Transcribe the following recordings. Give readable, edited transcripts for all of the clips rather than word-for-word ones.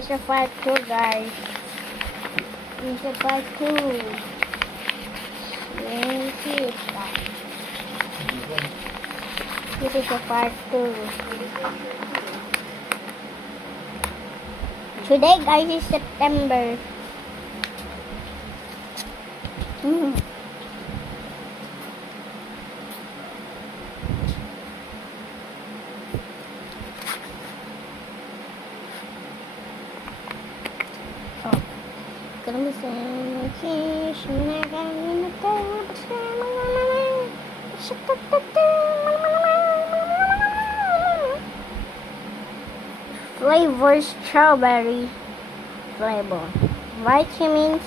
This is a part 2, guys. This is a part 2. This is a part 2. Today, guys, is September. Flavor strawberry flavor. Vitamins.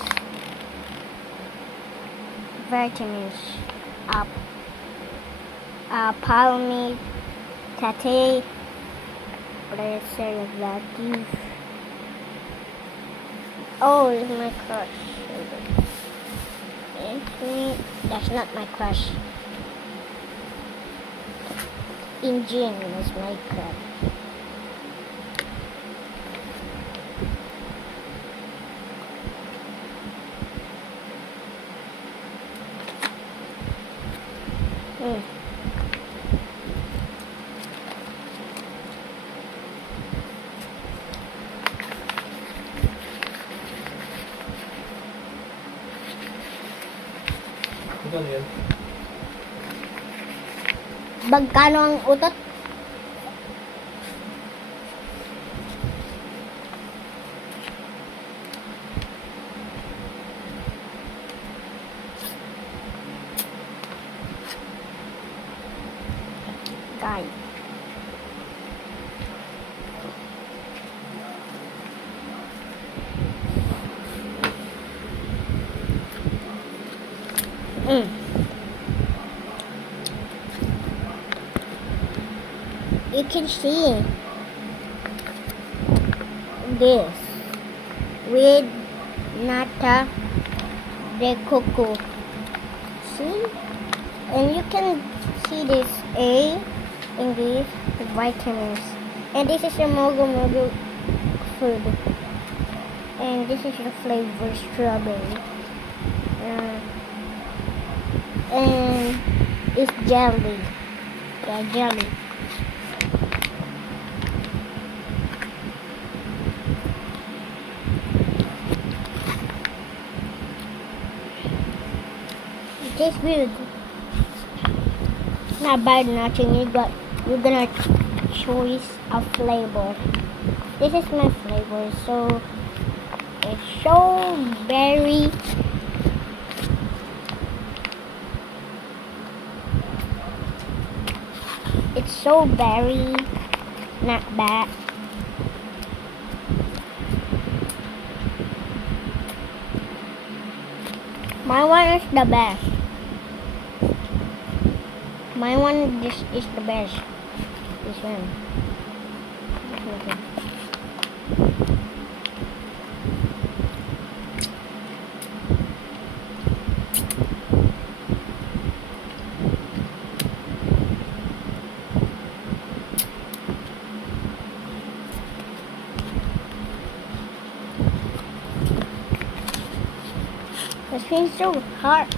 Palmy, tate, preservative. Oh, it's my crush. That's not my crush. Engine is my crush. Magkano ang utot? Guys. You can see this with nata de coco. See? And you can see this A in these vitamins. And this is a mogo food. And this is the flavor strawberry. And it's jelly. Yeah, jelly. It tastes good. Not bad, nothing. You're gonna choose a flavor. This is my flavor, so it's so very not bad. My one is the best. My one, this is the best. This one. Okay. This feels so hard.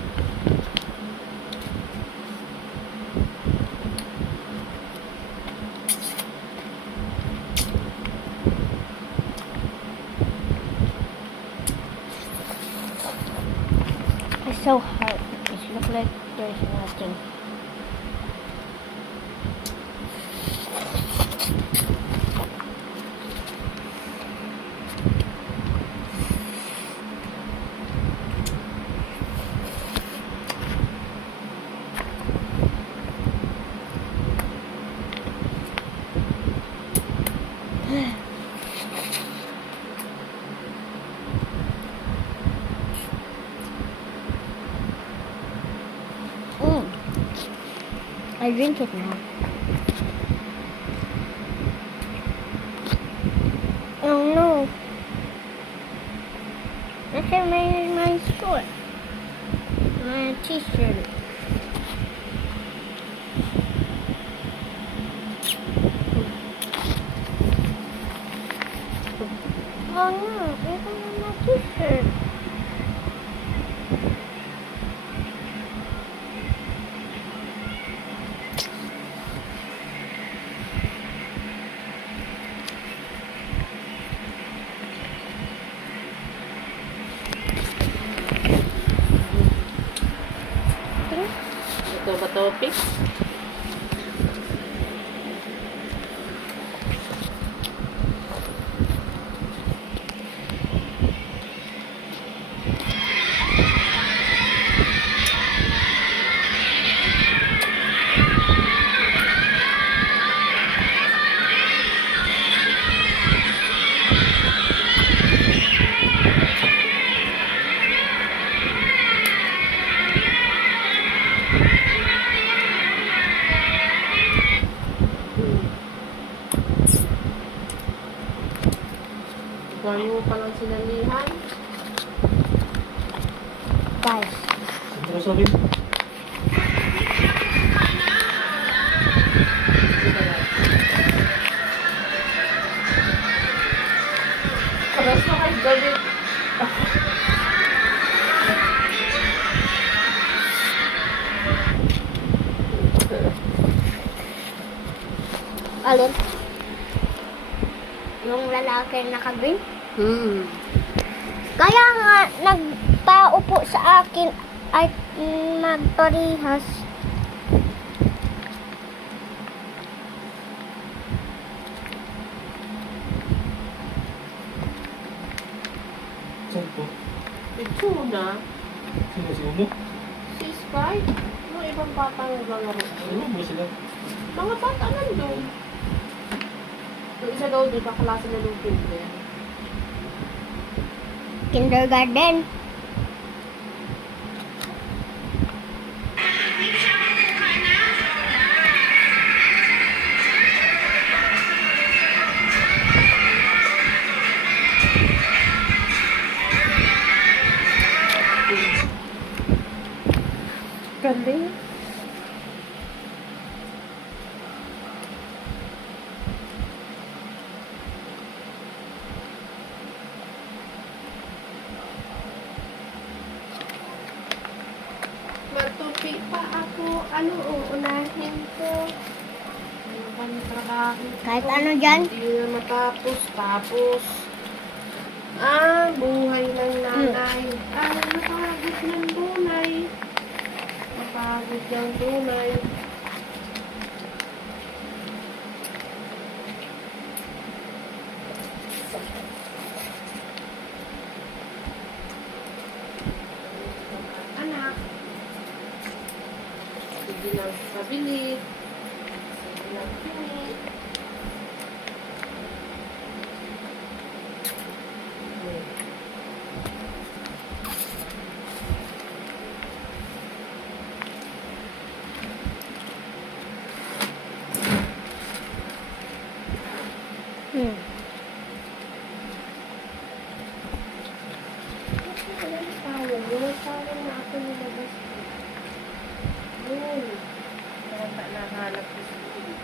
It's so hard. It looks like there's nothing. I drink it now. Oh no. Look at my short. My t-shirt. Oh no, ito na my t-shirt. Ito ba topic? Gawin mo palang sinalihan. Guys, Ano sabi? Paras na kayo galit. alin? Yung lalaki na naka-green? Kaya nga, nagpaupo sa akin at magparihas. Saan po? Ito na. Sino si Uno? Si Spy. Mga ibang batang naglaro. Ano ba sila? Mga bata nandun. Yung isa daw doon, kaklase na nung kinder. Kindergarten. Galing. Matupi pa ako. Ano uunahin ko? Ano ba yung trabaho ko? Kahit ano dyan? Hindi na matapos. Buhay ng nanay. Napagod ng tunay. Napagod ng tunay. Anak. Sige lang sa bilik. Sige lang pinit. Tawag na ako nilabas. Yun. Kaya pa nahanap ko sa pilit.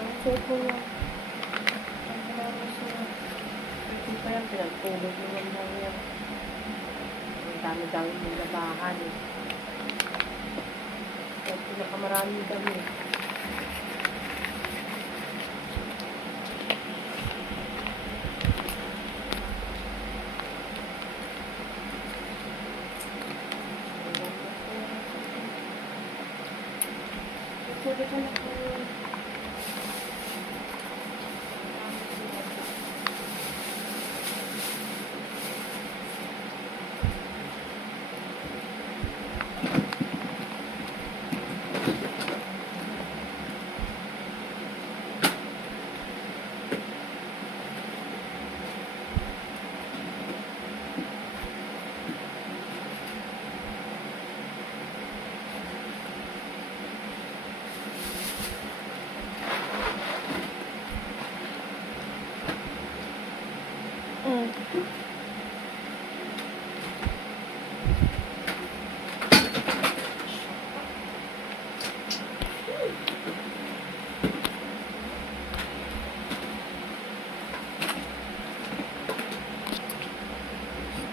Ang soko na. Ang kailangan siya. Hindi pa yan, pinagtulog naman lang yan. Ang dami-dami ng labahan eh. Ang pinakamaraming dami. Sabi ko na po.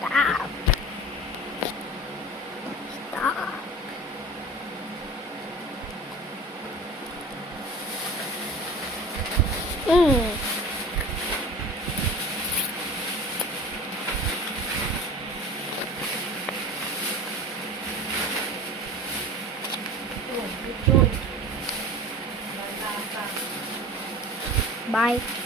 Stop. Stop. Mm. Oh, good choice. Malasa. Bye.